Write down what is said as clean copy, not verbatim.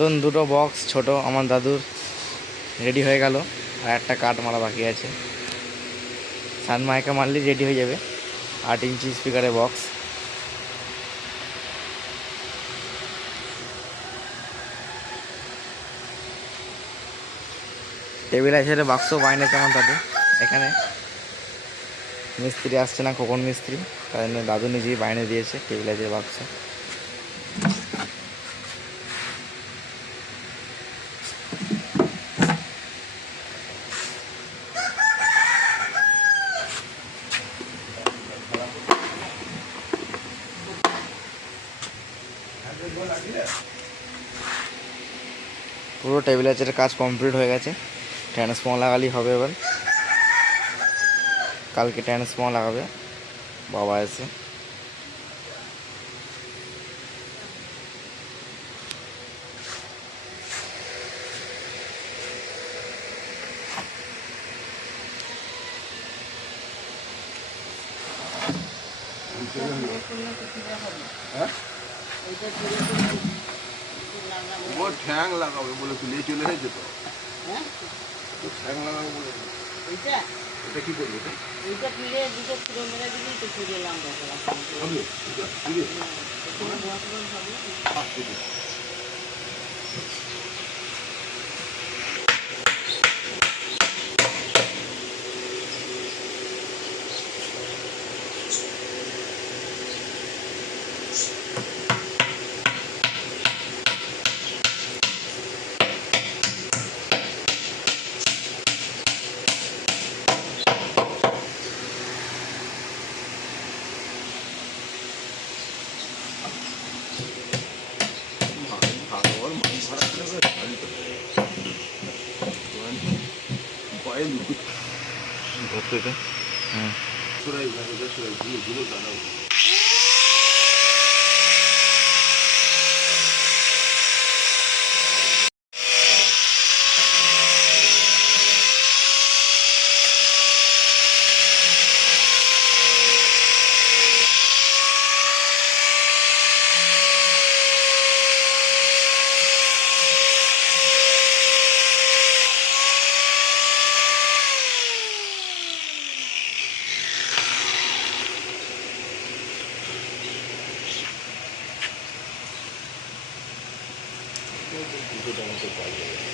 নতুন দুটো বক্স ছোট আমার দাদুর রেডি হয়ে গেল, আর একটা কাঠ মারা বাকি আছে। সান মাইকা মারলেই রেডি হয়ে যাবে। 8 ইঞ্চি স্পিকারের বক্স। টেবিল হিসেবে বাক্স বাইনেছে আমার দাদু। এখানে মিস্ত্রি আসছে না, খোকন মিস্ত্রি, তাই জন্য দাদু নিজেই বাইনে দিয়েছে টেবিল হিসেবে বাক্স। পুরো টেবিল চেয়ারের কাজ কমপ্লিট হয়ে গেছে। ট্রান্সফর্মার লাগালেই হবে এবার। কালকে ট্রান্সফর্মার লাগাবে বাবা এসে। वो ठैंग লাগাবে বলে তুলে চলে যেত। হ্যাঁ ठैंग লাগাবে বলে এটা এটা কি করবে? এটা পিড়ে দুটো পুরো মেরে দিবি তো পুরো লম্বা হবে। হবে এটা পিড়ে পুরো বড় হবে। দুটো